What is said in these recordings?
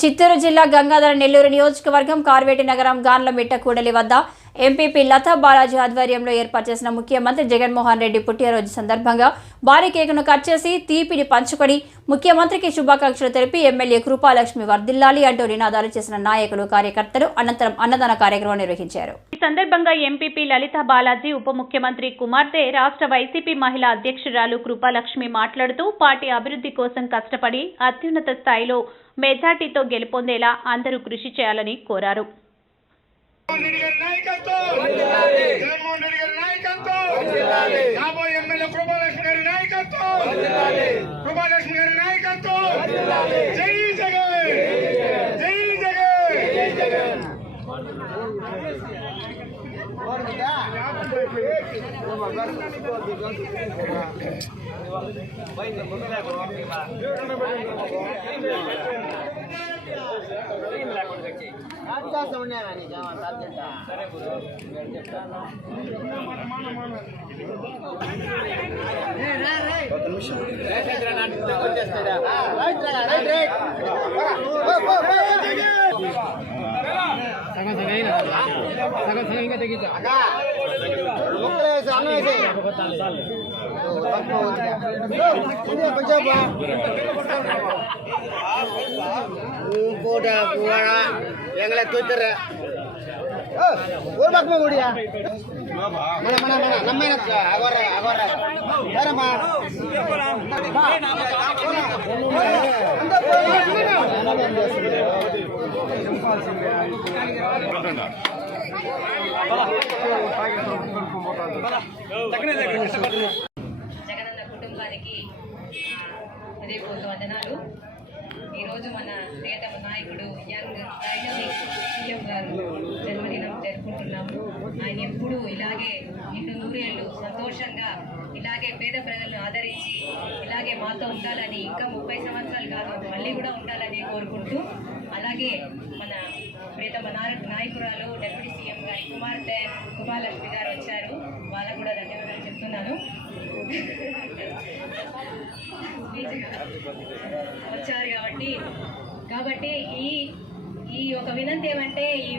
చిత్తూరు జిల్లా గంగాధర నెల్లూరు నియోజకవర్గం కార్వేటి నగరం గాన్లమిట్ట కూడలి వద్ద ఎంపీపీ లతా బాలాజీ ఆధ్వర్యంలో ఏర్పాటు చేసిన ముఖ్యమంత్రి జగన్మోహన్ రెడ్డి పుట్టినరోజు సందర్భంగా భారీ కేకును కట్ చేసి తీపిని పంచుకొని ముఖ్యమంత్రికి శుభాకాంక్షలు తెలిపి ఎమ్మెల్యే కృపాలక్ష్మి వర్ధిల్లాలి అంటూ నినాదాలు చేసిన నాయకులు కార్యకర్తలు అనంతరం అన్నదాన కార్యక్రమం నిర్వహించారు. ఈ సందర్భంగా ఎంపీపీ లలితా బాలాజీ ఉప ముఖ్యమంత్రి కుమార్తె రాష్ట్ర వైసీపీ మహిళా అధ్యక్షురాలు కృపాలక్ష్మి మాట్లాడుతూ పార్టీ అభివృద్ధి కోసం కష్టపడి అత్యున్నత స్థాయిలో మెజార్టీతో గెలుపొందేలా అందరూ కృషి చేయాలని కోరారు. జగనన్న కుటుంబానికి హృదయపూర్వక వందనాలు. ఈరోజు మన నేత నాయకుడు యంగ్ డైనమిక్ సీఎం గారు జన్మదినం జరుపుకుంటున్నాము. ఆయన ఎప్పుడూ ఇలాగే నిండు నూరేళ్లు సంతోషంగా ఇలాగే పేద ప్రజలను ఆదరించి ఇలాగే మాతో ఉండాలని, ఇంకా 30 సంవత్సరాలు కాదు మళ్ళీ కూడా ఉండాలని కోరుకుంటూ, అలాగే మన ప్రియతమ నాయకురాలు డిప్యూటీ సీఎం గారి కుమార్తె కృపాలక్ష్మి గారు వచ్చారు. వాళ్ళకు కూడా ధన్యవాదాలు చెప్తున్నాను. వచ్చారు కాబట్టి ఈ ఒక వినంతి ఏమంటే, ఈ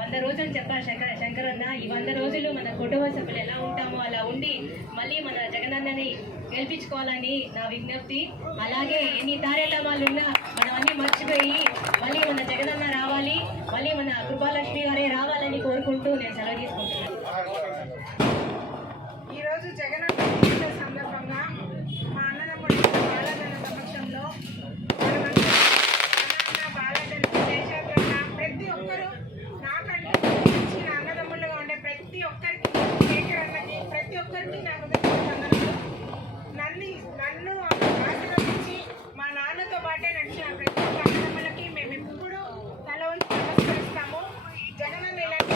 100 రోజులు చెప్పారు శంకరన్న. ఈ 100 రోజులు మన కుటుంబ సభ్యులు ఎలా ఉంటామో అలా ఉండి మళ్ళీ మన జగనన్నని గెలిపించుకోవాలని నా విజ్ఞప్తి. అలాగే ఎన్ని తారేతమాలున్నా మనం అన్నీ మర్చిపోయి మళ్ళీ మన జగనన్న రావాలి, మళ్ళీ మన కృపాలక్ష్మి గారే రావాలని కోరుకుంటూ నేను సెలవు తీసుకుంటున్నాను. ఈరోజు జగనన్న సందర్భంగా మా అన్నదమ్ముడు బాలాజన్న సమక్షంలో ప్రతి ఒక్కరూ నాకంటే ఇచ్చిన అన్నదమ్ములుగా ఉండే ప్రతి ఒక్కరికి, శేఖరన్నకి, ప్రతి ఒక్కరికి నాకు నన్ను ఆశీర్వదించి మా నాన్నతో పాటే నడిచిన ప్రతి ఒక్క అన్నదమ్ములకి మేము ఎప్పుడు తల వంచి నమస్కరిస్తాము. జగనన్న ఇలాంటి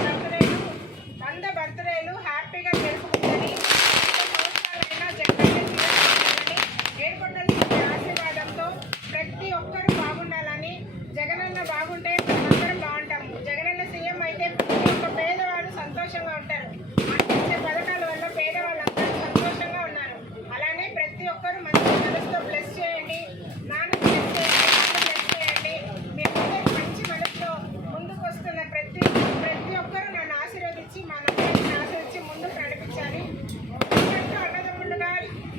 బర్త్డేలు హ్యాపీగా జరుపుకుంటుంది. సంవత్సరాలైనా జగనన్న ఏర్పడాల్సిన ఆశీర్వాదంతో ప్రతి ఒక్కరూ బాగుండాలని, జగనన్న బాగుంటే అందరం బాగుంటాము. జగనన్న సీఎం అయితే ప్రతి ఒక్క పేదవాడు సంతోషంగా ఉంటారు. అందించే పథకాల వల్ల పేదవాళ్ళందరూ సంతోషంగా ఉన్నారు. అలానే ప్రతి ఒక్కరూ మంచి మనసుతో బ్లెస్ చేయండి, నాన్న బ్లెస్ చేయండి. మేమందరూ మంచి మనసుతో ముందుకు వస్తున్న ప్రతి ఒక్కరూ నన్ను ఆశీర్వదించి మా నాన్నని ఆశీర్వదించి ముందుకు నడిపించాలి. నాకంటూ అన్నదమ్ములుగా,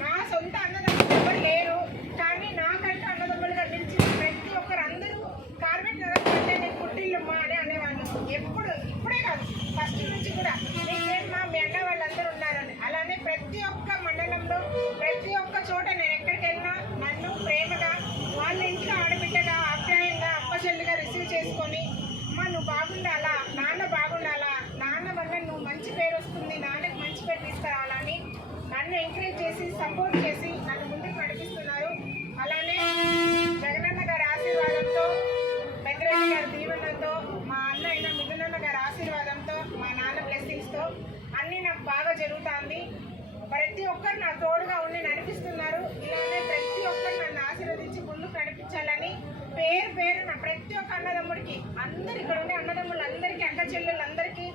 నా సొంత అన్నదమ్ములు ఎవరు లేరు, కానీ నాకంటూ అన్నదమ్ములుగా నిలిచిన ప్రతి ఒక్కరు అందరూ కార్వేటి నగర్ అంటే నేను పుట్టిల్లమ్మా అని అనేవాళ్ళు. ఇప్పుడే కాదు, ఫస్ట్ నుంచి కూడా నీకేమ్మా మీ అన్న వాళ్ళందరూ ఉన్నారని. అలానే ప్రతి ఒక్క మండలంలో ప్రతి ఒక్క చోట నేను ఎక్కడికి వెళ్ళినా నన్ను ప్రేమగా వాళ్ళ ఇంట్లో ఆడబిడ్డగా ఆప్యాయంగా అప్పచెల్లిగా రిసీవ్ చేసుకొని, అమ్మ నువ్వు బాగుండాలా, నాన్న బాగుండాలా, నాన్న వల్ల నువ్వు మంచి పేరు వస్తుంది, నాన్నకు మంచి పేరు తీసుకురావాలని నన్ను ఎంకరేజ్ చేసి సపోర్ట్ చేసి నన్ను ముందుకు నడిపిస్తున్నారు. అలానే జగనన్న గారి ఆశీర్వాదంతో, పెద్దరెడ్డి గారి దీవెనతో, మా అన్న అయిన మిథునన్న గారి ఆశీర్వాదంతో, మా నాన్న బ్లెస్సింగ్స్తో అన్నీ నాకు బాగా జరుగుతుంది. ప్రతి ఒక్కరు నా తోడుగా ఉండి నడిపిస్తున్నారు. ఇలానే ప్రతి ఒక్కరు నన్ను ఆశీర్వదించి ముందుకు నడిపించాలని పేరు నా ప్రతి ఒక్క అన్నదమ్ముడికి, అందరు ఇక్కడ ఉండే అన్నదమ్ములందరికీ, అక్క చెల్లెళ్ళందరికీ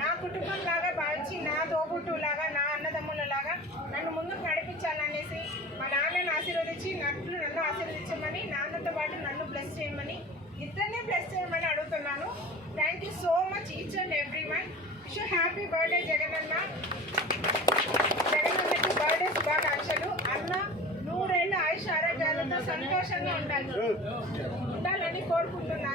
నా కుటుంబం లాగా భావించి, నా తోబుట్టు లాగా, నా అన్నదమ్ముల లాగా నన్ను ముందుకు నడిపించాలనేసి మా నాన్నను ఆశీర్వదించి నన్ను ఆశీర్వదించమని, నాన్నతో పాటు నన్ను బ్లెస్ చేయమని ఇద్దరిని బ్లెస్ చేయమని అడుగుతున్నాను. Thank you so much each and every one. Wish happy birthday Jagananna. జగనన్నకి బర్త్డే శుభాకాంక్షలు. అన్న 100 ఏళ్ళ ఆయుష్ ఆరోగ్యాలతో సంతోషంగా ఉండాలని కోరుకుంటున్నాను.